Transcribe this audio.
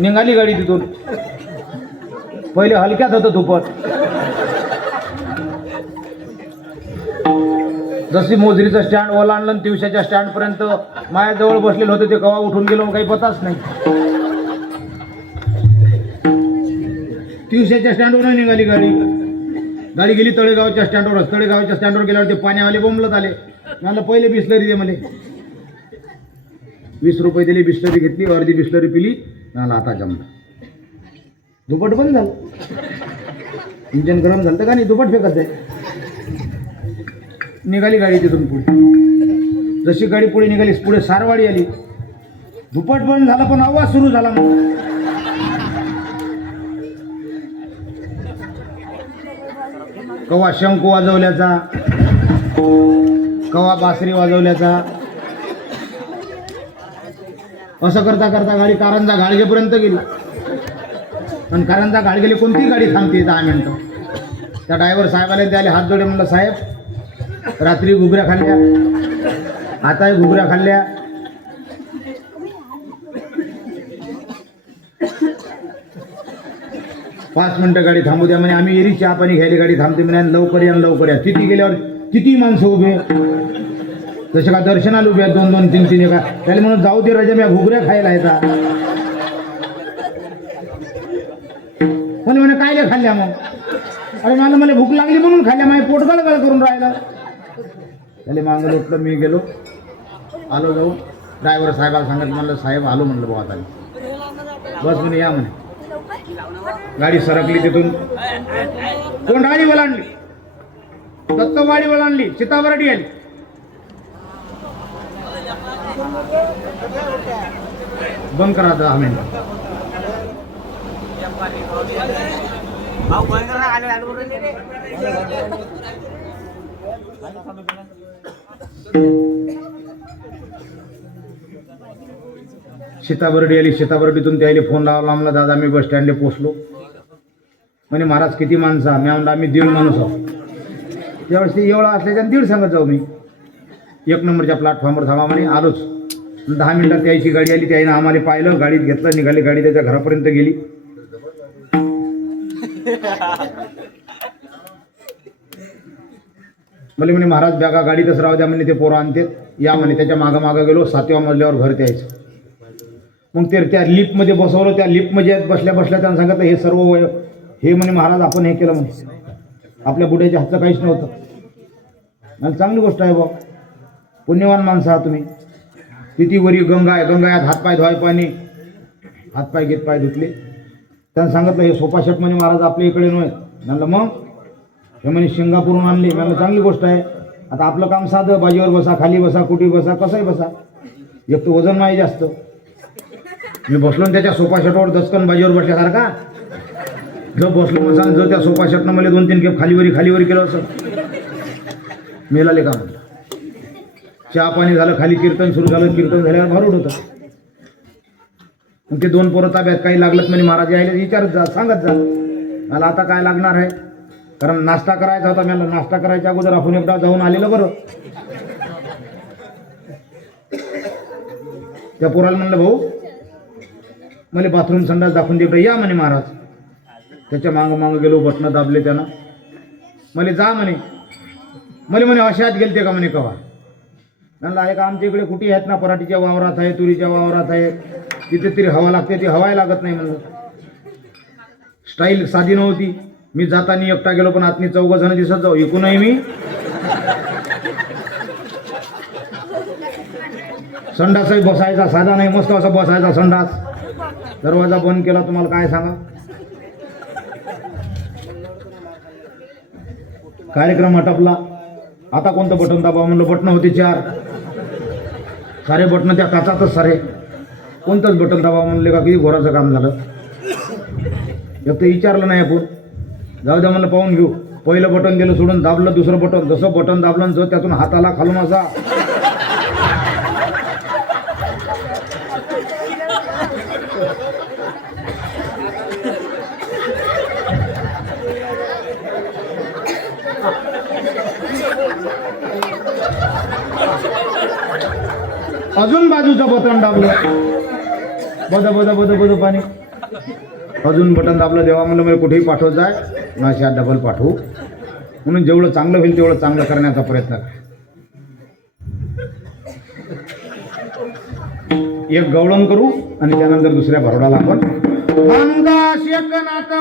निघाली गाडी तिथून. पहिले हलक्यात होतं दुपट, जशी मोजरीचं स्टँड ओलांडलं आणि दिवसाच्या स्टँडपर्यंत माझ्याजवळ बसलेलं होतं ते कवा उठून गेलो काही पताच नाही. दिवसाच्या स्टँडवर निघाली गाडी. गाडी गेली तळेगावच्या स्टँडवर. तळेगावच्या स्टँडवर गेल्यावर ते पाण्यावाले बोंबलत आले. मला पहिले बिस्लरी दे, मला 20 रुपये दिले. बिस्लरी घेतली, अर्धी बिस्लरी पिली. मला आता जमलं. दुपट बंद झालं. इंजन गरम झालं तर का नाही, दुपट फेकत आहे. निघाली गाडी तिथून पुढे. जशी गाडी पुढे निघाली पुढे सारवाडी आली. दुपट बंद झाला पण आवाज सुरू झाला. मग कवा शंख वाजवल्याचा, कवा बासरी वाजवल्याचा. असं करता करता गाडी कारंजा घाडगेपर्यंत गेली. आणि कारंजा घाडगेली कोणती गाडी थांबते 10 मिनिटं. त्या ड्रायव्हर साहेबाला त्याले हात जोडे. म्हणलं साहेब रात्री घुगऱ्या खाल्ल्या, आताही घुगऱ्या खाल्ल्या. पाच मिनिटं गाडी थांबू द्या म्हणे. आम्ही एरी चहा पाणी घ्यायला गाडी थांबते म्हणे. लवकर या लवकर या. तिथे गेल्यावर किती माणसं उभे, जसे का दर्शनाला उभे आहेत 2-2, 3-3 एका. त्याला म्हणून जाऊ दे राजा, मी घुगऱ्या खायला येतात. म्हणे काय खाल्ल्या मग. अरे मला भूक लागली म्हणून खाल्ल्या, माझे पोट गळगळ करून राहिला. त्याला मागं लोटलं. मी गेलो, आलो जाऊन ड्रायव्हर साहेबाला सांगितलं. म्हणलं साहेब आलो म्हणलं भाऊ आता. बस म्हणे या म्हणे. गाडी सरकली तिथून. कोंढाळी ओलांडली, दत्तवाडी ओलांडली, सीताबर्डी आली. बंद करा 10 मिनिटं. सीताबर्डी आली. सीताबर्डीतून त्याला फोन लावला. म्हणला दादा मी बस स्टँडला पोचलो. म्हणे महाराज किती माणसं. मी म्हणलं आम्ही 1.5 माणूस आहोत. त्यावेळेस ते एवढा असल्याच्या 1.5 सांगत जाऊ मी. 1 नंबरच्या प्लॅटफॉर्मवर थांबा म्हणे. आलोच. 10 मिनिटात त्याची गाडी आली. त्याने आम्हाला पाहिलं, गाडीत घेतलं, निघाली. गाडी त्याच्या घरापर्यंत गेली. मला म्हणे महाराज बॅगा गाडीतच राहू द्या म्हणे, ते पोरं आणते या म्हणे. त्याच्या मागं गेलो. 7व्या मजल्यावर घर द्यायचं. मग ते त्या लिफ्टमध्ये बसवलं. त्या लिफ्टमध्ये बसल्या त्यांना सांगितलं हे सर्व हे म्हणे महाराज आपण हे केलं म्हणे. आपल्या बुड्याच्या हातचं काहीच नव्हतं. आणि चांगली गोष्ट आहे बा. पुण्यवान माणसं आहात तुम्ही. किती वरी गंगा आहे. गंगायात हातपाय धुवाय पाणी. हातपाय घेत पाय धुतले. त्यांना सांगितलं हे सोफा सेट म्हणे महाराज आपल्या इकडे नव्हे. म्हणलं मग हे म्हणे सिंगापूरहून आणले. म्हणलं चांगली गोष्ट आहे. आता आपलं काम साधं. बाजीवर बसा, खाली बसा, कुठे बसा, कसंही बसा. एक तर वजन नाही जास्त. मी बसलो त्याच्या सोफा सेटवर दसकन बाजीवर बसल्यासारखा. जो बसलो म्हणसान जो त्या सोफा सेटनं मला 2-3 खेप खालीवरी केलं असं. मेलाले का म्हणलं. चहा पाणी झालं, खाली कीर्तन सुरू झालं. कीर्तन झाल्यावर भारूड होतं. मग ते 2 पोरं ताब्यात. काही लागलं म्हणे महाराज यायला विचारत जा, सांगत जा. मला आता काय लागणार आहे, कारण नाश्ता करायचा होता. मला नाश्ता करायच्या अगोदर आपण एकदा जाऊन आलेलं बरं. त्या पोराला म्हणलं भाऊ मला बाथरूम संडास दाखवून दे या म्हणे महाराज. त्याच्या मागं गेलो. बटणं दाबले त्यानं. मला जा म्हणे अशात गेलते का म्हणे कवा. म्हणलं आहे का आमच्या इकडे कुठे आहेत ना, पराठीच्या वावरात आहे, तुरीच्या वावरात आहे. तिथे तरी हवा लागते, ती हवाही लागत नाही म्हणलं. स्टाईल साधी नव्हती. मी जाताना एकटा गेलो पण आतनी 4 जण दिसत जाऊ. एकूणही मी संडासही बसायचा साधा नाही, मस्त असा बसायचा संडास. दरवाजा बंद केला. तुम्हाला काय सांगा. कार्यक्रम आटपला. आता कोणतं बटन दाबा म्हणलं. बटणं होती 4. सारे बटणं त्या काचातच सारे. कोणतंच बटन दाबा म्हणले का किती घोराचं काम झालं. एक तर विचारलं नाही आपण. जाऊ द्या म्हणलं पाहून घेऊ. पहिलं बटन दिलं सोडून, दाबलं दुसरं बटन. जसं बटन दाबलं जो त्यातून हाताला खालून असा अजून बाजूचं बटन दाबलं. बद पाणी. अजून बटन दाबलं, देवा म्हणलं मला कुठेही पाठवत जाय, माझ्या डबल पाठवू. म्हणून जेवढं चांगलं होईल तेवढं चांगलं करण्याचा प्रयत्न करा. एक गवळण करू आणि त्यानंतर दुसऱ्या भरोडाला आपण भांगा शेकनाथ